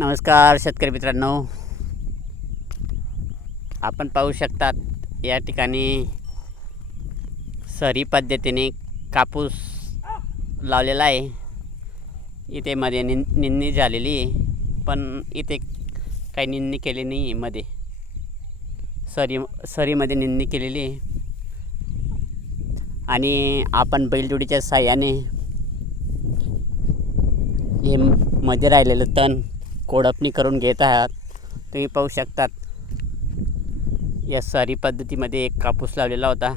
नमस्कार शेतकरी मित्रांनो, आपण पाहू शकतात या ठिकाणी सरी पद्धतीने कापूस लावलेला आहे। इथे मध्ये निंदणी झालेली आहे, पण इथे काही निंदणी केली नाही आहे। मध्ये सरीमध्ये निंदणी केलेली आहे आणि आपण बैलजोडीच्या साहाय्याने हे मध्ये राहिलेलं तण कोळपणी करून घेत आहात। तुम्ही पाहू शकतात या सरी पद्धतीमध्ये एक कापूस लावलेला होता,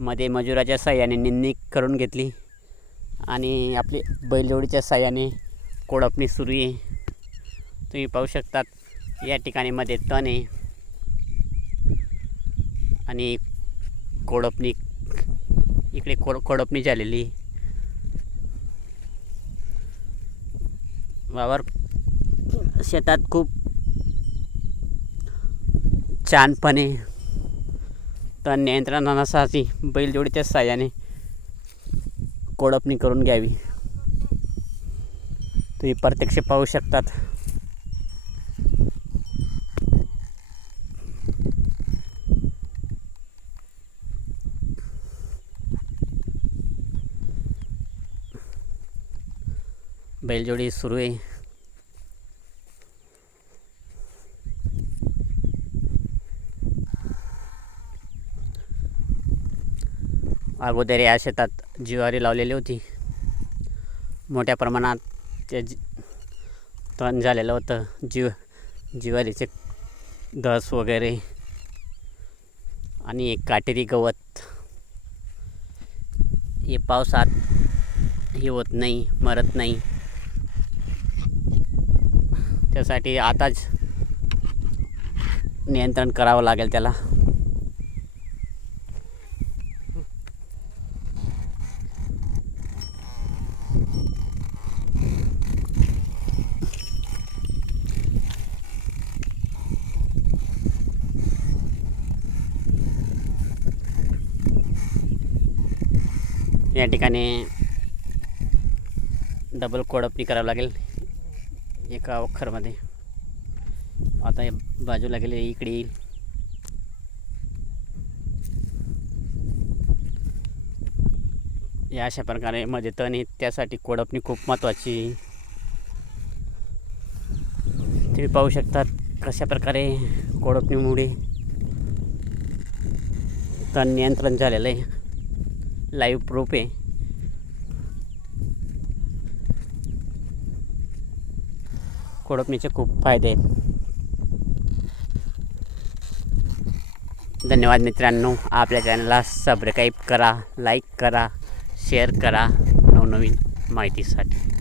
मध्ये मजुराच्या साहाय्याने निंदणी करून घेतली आणि आपली बैलजोडीच्या साहाय्याने कोळपणी सुरू आहे। तुम्ही पाहू शकतात या ठिकाणी मध्ये तण आहे आणि कोळपणी इकडे कोळपणी झालेली। वावर शेतात खूप छानपणे तण नियंत्रणासाठी बैलजोडीच्या साहाय्याने कोळपणी करून घ्यावी। तुम्ही प्रत्यक्ष पाहू शकतात बैलजोडी सुरू आहे। अगोदर या शेतात ज्वारी लावलेली होती, मोठ्या प्रमाणात ते तण झालेलं होतं। ज्वारीचे घस वगैरे आणि एक काटेरी गवत हे पावसात हे होत नाही, मरत नाही। त्यासाठी आताच नियंत्रण करावं लागेल त्याला। या ठिकाणी डबल कोळपणी करावं लागेल एका वखरमध्ये। आता या बाजूला गेले इकडे येईल। या अशा प्रकारे मध्ये तण आहे, त्यासाठी कोळपणी खूप महत्त्वाची। तुम्ही पाहू शकतात कशा प्रकारे कोळपणीमुळे तण नियंत्रण झालेलं आहे। लाईव्ह प्रूफ आहे। कोळपणीचे खूप फायदे आहेत। धन्यवाद मित्रांनो, आपल्या चॅनलला सबस्क्राईब करा, लाईक करा, शेअर करा नवनवीन माहितीसाठी।